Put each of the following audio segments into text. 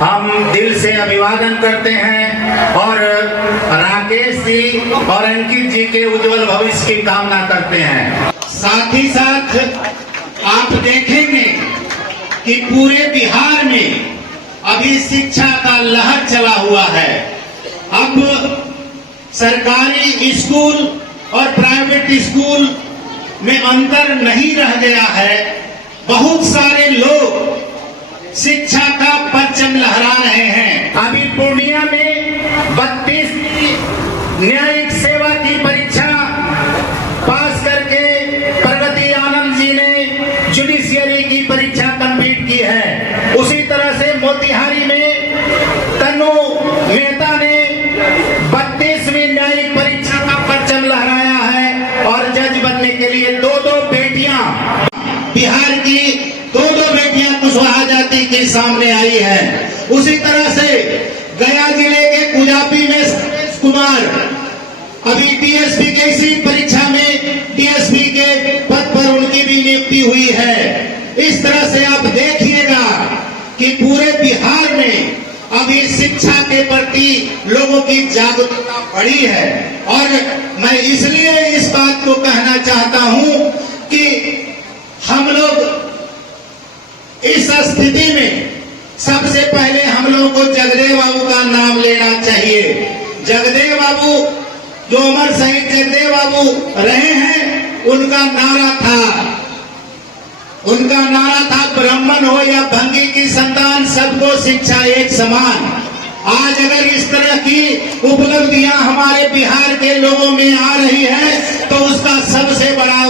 हम दिल से अभिवादन करते हैं और राकेश जी और अंकित जी के उज्जवल भविष्य की कामना करते हैं। साथ ही साथ आप देखेंगे कि पूरे बिहार में अभी शिक्षा का लहर चला हुआ है। अब सरकारी स्कूल और प्राइवेट स्कूल में अंतर नहीं रह गया है। बहुत सारे लोग शिक्षा का परचम लहरा रहे हैं। अभी पूर्णिया में 32 न्यायिक सेवा की परीक्षा पास करके प्रगति आनंद जी ने जुडिशियरी की परीक्षा कंप्लीट की है। उसी तरह से मोतिहारी में तनु मेहता ने 32वीं न्यायिक परीक्षा का परचम लहराया है और जज बनने के लिए दो बेटियां बिहार की दो बेटियां कुशवाहा जाति के सामने आई है। उसी तरह से गया जिले के कुजापी में सुरेश कुमार अभी डीएसपी के इसी परीक्षा में डीएसपी के पद पर उनकी भी नियुक्ति हुई है। इस तरह से आप देखिएगा कि पूरे बिहार में अभी शिक्षा के प्रति लोगों की जागरूकता बढ़ी है। और मैं इसलिए इस बात को कहना चाहता हूं कि हम लोग इस स्थिति में सबसे पहले हम लोगों को जगदेव बाबू का नाम लेना चाहिए। जगदेव बाबू जो अमर शहीद जगदेव बाबू रहे हैं, उनका नारा था ब्राह्मण हो या भंगी की संतान, सबको शिक्षा एक समान। आज अगर इस तरह की उपलब्धियां हमारे बिहार के लोगों में आ रही है तो उसका सबसे बड़ा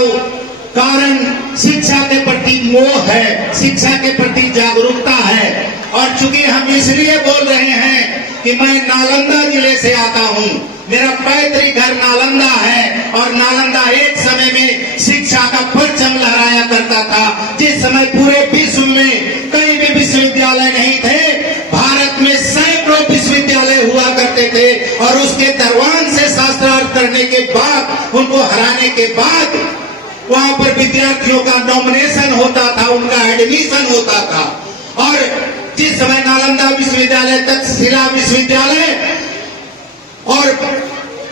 कारण शिक्षा के प्रति मोह है, शिक्षा के प्रति जागरूकता है। और चूंकि हम इसलिए बोल रहे हैं कि मैं नालंदा जिले से आता हूं, मेरा पैतृक घर नालंदा है और नालंदा एक समय में शिक्षा का परचम लहराया करता था। जिस समय पूरे विश्व में कहीं भी विश्वविद्यालय नहीं थे, भारत में सैकड़ों विश्वविद्यालय हुआ करते थे और उसके दरवान से शास्त्रार्थ करने के बाद, उनको हराने के बाद वहां पर विद्यार्थियों का नॉमिनेशन होता था, उनका एडमिशन होता था। और जिस समय नालंदा विश्वविद्यालय, तक्षशिला विश्वविद्यालय और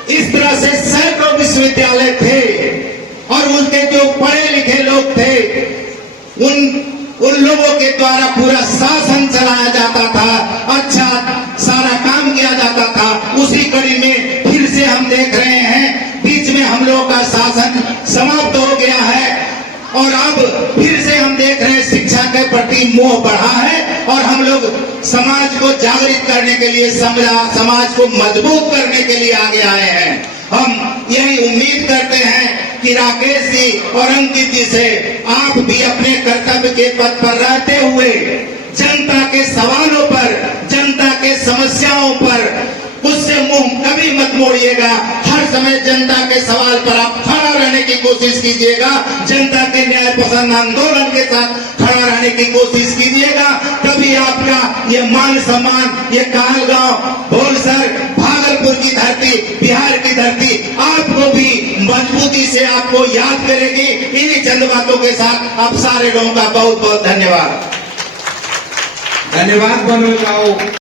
इस तरह से सैकड़ों विश्वविद्यालय थे और उनके जो पढ़े लिखे लोग थे उन लोगों के द्वारा पूरा शासन चलाया जाता था, अच्छा सारा काम किया जाता था। उसी कड़ी में फिर से हम देख रहे हैं बीच में हम लोगों का शासन समाप्त हो गया है और अब फिर से हम देख रहे हैं शिक्षा के प्रति मोह बढ़ा है और हम लोग समाज को जागृत करने के लिए, समाज को मजबूत करने के लिए आगे आए हैं। हम यही उम्मीद करते हैं कि राकेश जी और अंकित जी से आप भी अपने कर्तव्य के पद पर रहते हुए जनता के सवालों पर, जनता के समस्याओं पर उससे मुंह कभी मत मोड़िएगा। हर समय जनता के सवाल पर आप खड़ा रहने की कोशिश कीजिएगा, जनता के न्याय पसंद आंदोलन के साथ खड़ा रहने की कोशिश कीजिएगा। तभी आपका ये मान सम्मान, ये कहलगांव, भोलसर, भागलपुर की धरती, बिहार की धरती आपको भी मजबूती से आपको याद करेगी। इन्हीं चंद बातों के साथ आप सारे लोगों का बहुत बहुत धन्यवाद। धन्यवाद।